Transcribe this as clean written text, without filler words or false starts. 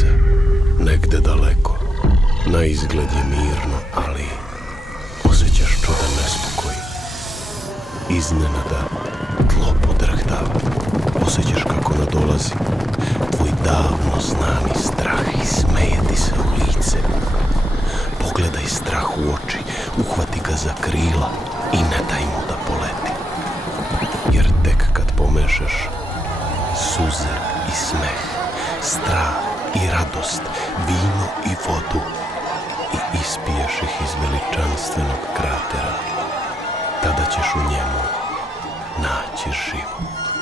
ulica, negde daleko. Na izgled je mirno, ali osjećaš čudan nespokoj. Iznenada tlo podrhtava. Osjećaš kako nadolazi tvoj davno znani strah i smeje ti se u lice. Pogledaj strah u oči, uhvati ga za krila i ne daj mu da poleti. Jer tek kad pomešaš suze i smeh, strah i radost, vino i vodu i ispiješ ih iz veličanstvenog kratera, tada ćeš u njemu naći život.